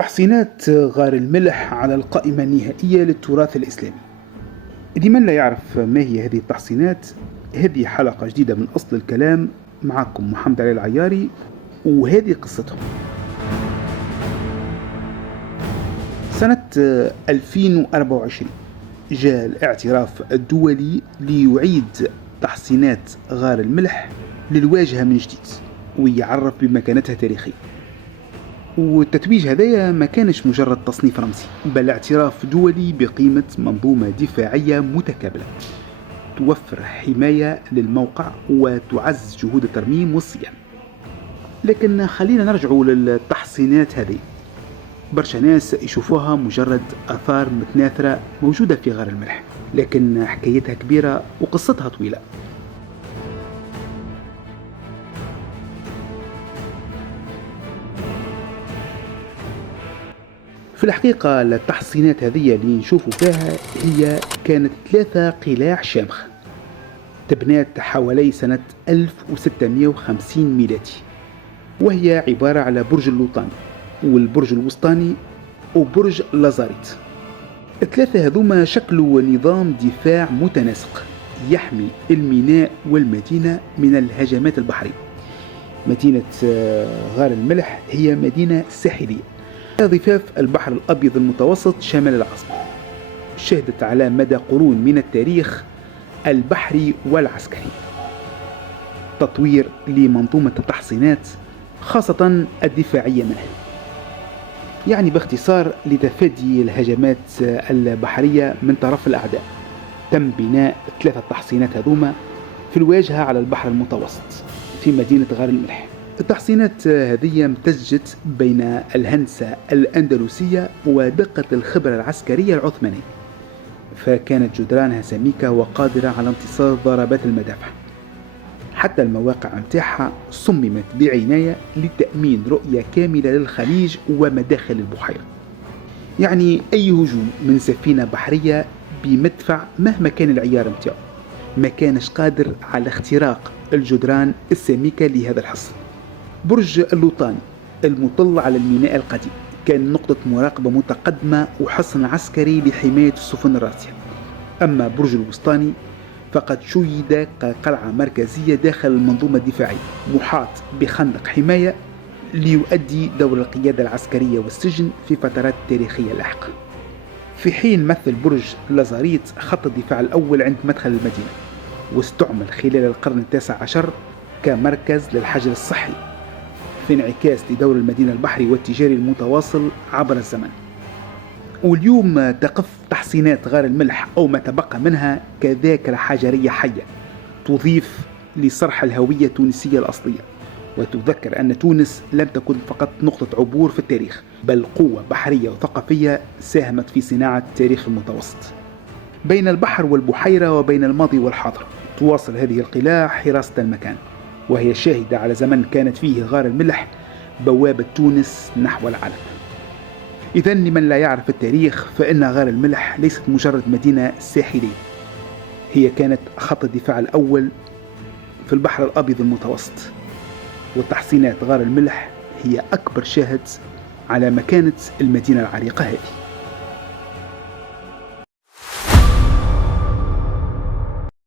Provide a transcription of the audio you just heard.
تحصينات غار الملح على القائمة النهائية للتراث الإسلامي. لمن لا يعرف ما هي هذه التحصينات، هذه حلقة جديدة من أصل الكلام. معكم محمد علي العياري، وهذه قصتهم. سنة 2024 جاء الاعتراف الدولي ليعيد تحصينات غار الملح للواجهة من جديد ويعرف بمكانتها التاريخية. والتتويج هذايا ما كانش مجرد تصنيف رمزي، بل اعتراف دولي بقيمة منظومة دفاعية متكاملة توفر حماية للموقع وتعزز جهود الترميم والصيانة. لكن خلينا نرجعوا للتحصينات هذه. برشا ناس يشوفوها مجرد آثار متناثرة موجودة في غار الملح، لكن حكايتها كبيرة وقصتها طويلة. في الحقيقة التحصينات هذه اللي نشوفوا فيها هي كانت 3 قلاع شامخة تبنات حوالي سنة 1650 ميلادي، وهي عبارة على برج اللوطاني والبرج الوسطاني وبرج لازاريت. الثلاثة هذوما شكلوا نظام دفاع متناسق يحمي الميناء والمدينة من الهجمات البحرية. مدينة غار الملح هي مدينة ساحلية ضفاف البحر الأبيض المتوسط شمال العاصمة، شهدت على مدى قرون من التاريخ البحري والعسكري تطوير لمنظومة التحصينات، خاصة الدفاعية منها. يعني باختصار لتفادي الهجمات البحرية من طرف الأعداء تم بناء 3 تحصينات هذوما في الواجهة على البحر المتوسط في مدينة غار الملح. التحصينات هذه امتزجت بين الهندسة الأندلسية ودقة الخبرة العسكرية العثمانية، فكانت جدرانها سميكة وقادرة على امتصاص ضربات المدافع. حتى المواقع متاعها صممت بعناية لتأمين رؤية كاملة للخليج ومداخل البحيرة. يعني أي هجوم من سفينة بحرية بمدفع مهما كان العيار متاعه ما كانش قادر على اختراق الجدران السميكة لهذا الحصن. برج اللوطاني المطل على الميناء القديم كان نقطة مراقبة متقدمة وحصن عسكري لحماية السفن الراسية. أما برج الوسطاني فقد شيد كقلعة مركزية داخل المنظومة الدفاعية محاط بخندق حماية ليؤدي دور القيادة العسكرية والسجن في فترات تاريخية لاحقة. في حين مثل برج لازاريت خط الدفاع الأول عند مدخل المدينة، واستعمل خلال القرن التاسع عشر كمركز للحجر الصحي في انعكاس لدور المدينة البحري والتجاري المتواصل عبر الزمن. واليوم تقف تحصينات غار الملح أو ما تبقى منها كذاكرة حجرية حية تضيف لصرح الهوية التونسية الأصلية، وتذكر أن تونس لم تكن فقط نقطة عبور في التاريخ، بل قوة بحرية وثقافية ساهمت في صناعة التاريخ المتوسط. بين البحر والبحيرة وبين الماضي والحاضر تواصل هذه القلاع حراسة المكان، وهي شاهدة على زمن كانت فيه غار الملح بوابة تونس نحو العالم. إذن لمن لا يعرف التاريخ فإن غار الملح ليست مجرد مدينة ساحلية، هي كانت خط الدفاع الأول في البحر الأبيض المتوسط. وتحصينات غار الملح هي أكبر شاهد على مكانة المدينة العريقة هذه.